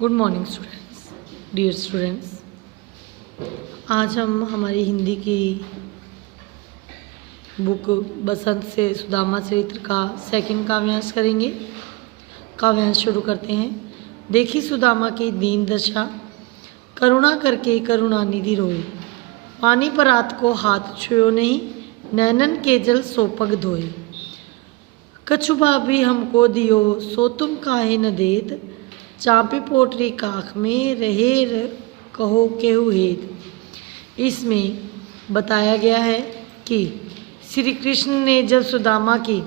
Good morning students, dear students. आज हम हमारी हिंदी की बुक बसंत से सुदामा चरित्र का सेकंड काव्यांश करेंगे। काव्यांश शुरू करते हैं। देखी सुदामा की दीन दशा, करुणा करके करुणानिधि रोए। पानी परात को हाथ छुयो नहीं, नैनन के जल सोपग धोए। कछु भाभी हमको दियो, सो तुम काहे न देत। चापी पोटरी काख में रहे कहो केहू हेत। इसमें बताया गया है कि श्री कृष्ण ने जब सुदामा की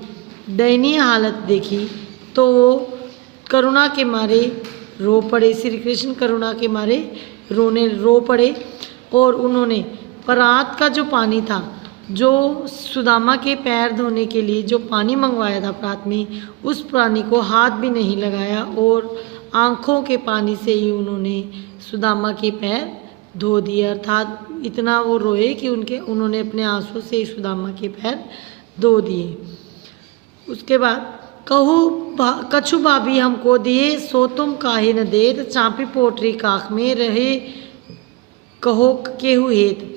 दयनीय हालत देखी तो वो करुणा के मारे रो पड़े। श्री कृष्ण करुणा के मारे रो पड़े और उन्होंने परात का जो पानी था, जो सुदामा के पैर धोने के लिए जो पानी मंगवाया था परात में, उस पानी को हाथ भी नहीं लगाया और आँखों के पानी से ही उन्होंने सुदामा के पैर धो दिए। अर्थात इतना वो रोए कि उन्होंने अपने आंसू से ही सुदामा के पैर धो दिए। उसके बाद कछु भाभी हमको दिए, सो तुम काहे न देत। चापी पोटरी काख में रहे कहो केहू हेत।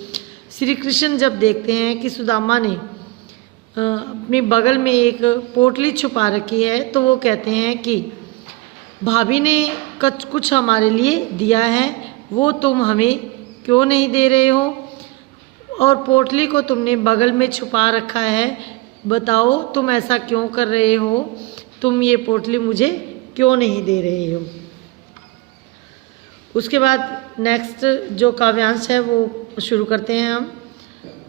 श्री कृष्ण जब देखते हैं कि सुदामा ने अपने बगल में एक पोटली छुपा रखी है तो वो कहते हैं कि भाभी ने कुछ हमारे लिए दिया है, वो तुम हमें क्यों नहीं दे रहे हो, और पोटली को तुमने बगल में छुपा रखा है, बताओ तुम ऐसा क्यों कर रहे हो, तुम ये पोटली मुझे क्यों नहीं दे रहे हो। उसके बाद नेक्स्ट जो काव्यांश है वो शुरू करते हैं हम।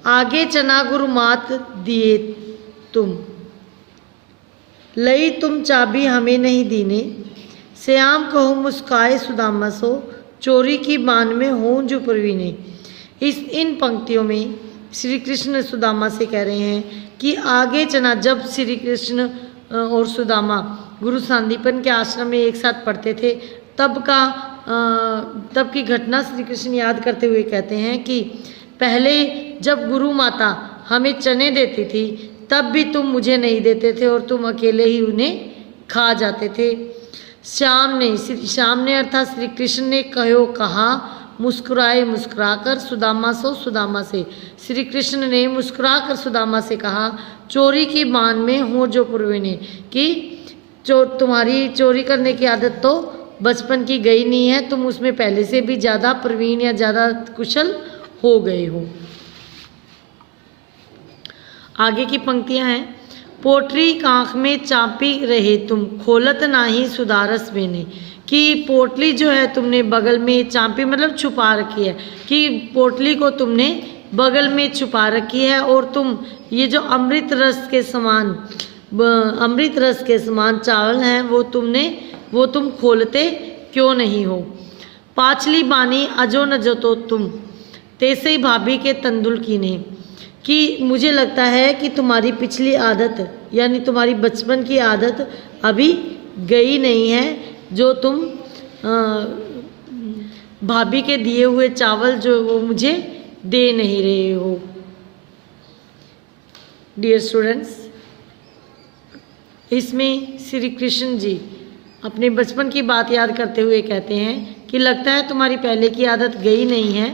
आगे चना गुरु मात दिए तुम, लई तुम चाबी हमें नहीं दीने। श्याम कहो मुस्काए सुदामा सो, चोरी की बान में हों जो प्रवीणे। इन पंक्तियों में श्री कृष्ण सुदामा से कह रहे हैं कि आगे चना, जब श्री कृष्ण और सुदामा गुरु सांदीपन के आश्रम में एक साथ पढ़ते थे तब की घटना श्री कृष्ण याद करते हुए कहते हैं कि पहले जब गुरु माता हमें चने देती थी तब भी तुम मुझे नहीं देते थे और तुम अकेले ही उन्हें खा जाते थे। श्याम ने अर्थात श्री कृष्ण ने कहा मुस्कुराकर सुदामा से। श्री कृष्ण ने मुस्कुराकर सुदामा से कहा, चोरी की बान में हो जो प्रवीणे, कि तुम्हारी चोरी करने की आदत तो बचपन की गई नहीं है, तुम उसमें पहले से भी ज़्यादा प्रवीण या ज़्यादा कुशल हो गए हो। आगे की पंक्तियां हैं। पोटरी कांख में चापी रहे तुम, खोलत नाही सुदारस बेने। कि पोटली जो है तुमने बगल में चापी मतलब छुपा रखी है, कि पोटली को तुमने बगल में छुपा रखी है और तुम ये जो अमृत रस के समान चावल हैं वो तुम खोलते क्यों नहीं हो। पाचली बानी अजो न जतो तुम, तेसे भाभी के तंदुल कीने। कि मुझे लगता है कि तुम्हारी पिछली आदत यानी तुम्हारी बचपन की आदत अभी गई नहीं है, जो तुम भाभी के दिए हुए चावल जो वो मुझे दे नहीं रहे हो। डियर स्टूडेंट्स, इसमें श्री कृष्ण जी अपने बचपन की बात याद करते हुए कहते हैं कि लगता है तुम्हारी पहले की आदत गई नहीं है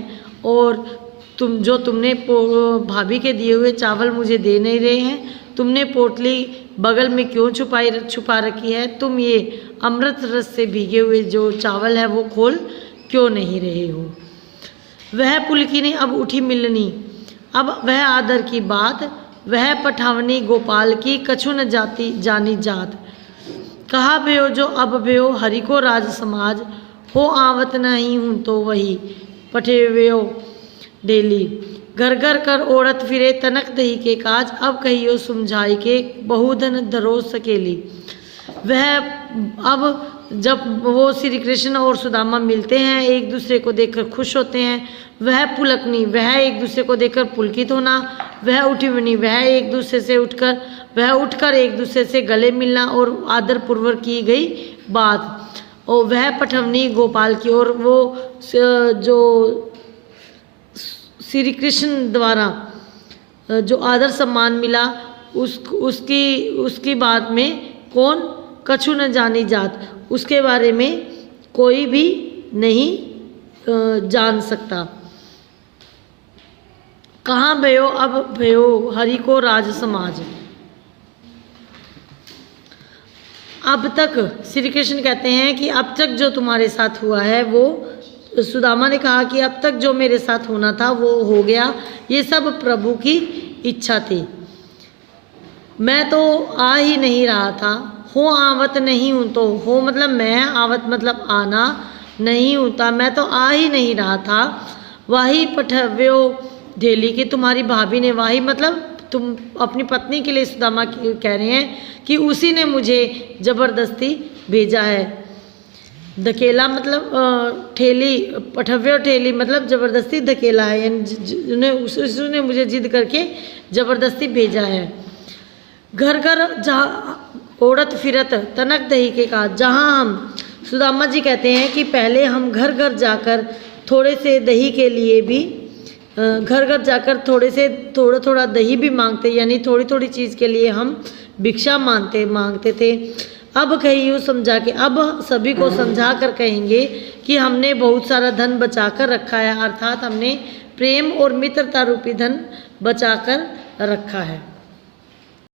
और तुमने भाभी के दिए हुए चावल मुझे दे नहीं रहे हैं, तुमने पोटली बगल में क्यों छुपा रखी है, तुम ये अमृत रस से भीगे हुए जो चावल है वो खोल क्यों नहीं रहे हो। वह पुलकी ने अब उठी मिलनी, अब वह आदर की बात, वह पठावनी गोपाल की कछु न जानी जात। कहा भयो जो अब भयो हरि को राज समाज, हो आवत नहीं हूँ तो वही पठे भयो डेली। घर घर कर ओढ़त फिरे तनक दही के काज, अब कहियो समझाई के बहुधन धरो सकेली। वह अब जब वो श्री कृष्ण और सुदामा मिलते हैं, एक दूसरे को देखकर खुश होते हैं, वह पुलकनी, वह एक दूसरे को देखकर पुलकित होना, वह उठिवनी, वह उठकर एक दूसरे से गले मिलना और आदर पूर्वक की गई बात, और वह पठवनी गोपाल की, और वो जो श्री कृष्ण द्वारा जो आदर सम्मान मिला उसकी बात में कौन कछु न जानी जात, उसके बारे में कोई भी नहीं जान सकता। कहाँ भयो अब भयो हरि को राज समाज। अब तक श्री कृष्ण कहते हैं कि अब तक जो तुम्हारे साथ हुआ है वो, सुदामा ने कहा कि अब तक जो मेरे साथ होना था वो हो गया, ये सब प्रभु की इच्छा थी। मैं तो आ ही नहीं रहा था, हो आवत नहीं हूँ, तो हो मतलब मैं, आवत मतलब आना, नहीं होता मैं तो आ ही नहीं रहा था। वाही पठव्यो ढेली की, तुम्हारी भाभी ने, वाही मतलब तुम अपनी पत्नी के लिए सुदामा कह रहे हैं कि उसी ने मुझे ज़बरदस्ती भेजा है। धकेला मतलब ठेली, पठव्य ठेली मतलब ज़बरदस्ती धकेला है, यानी उसने मुझे जिद करके ज़बरदस्ती भेजा है। घर घर जहाँ ओढ़त फिरत तनक दही के का, जहाँ हम, सुदामा जी कहते हैं कि पहले हम घर घर जाकर थोड़े से दही के लिए भी, घर घर जाकर थोड़ा थोड़ा दही भी मांगते, यानी थोड़ी थोड़ी चीज़ के लिए हम भिक्षा मांगते थे। अब कहियो समझा के, अब सभी को समझा कर कहेंगे कि हमने बहुत सारा धन बचा कर रखा है, अर्थात हमने प्रेम और मित्रता रूपी धन बचा कर रखा है।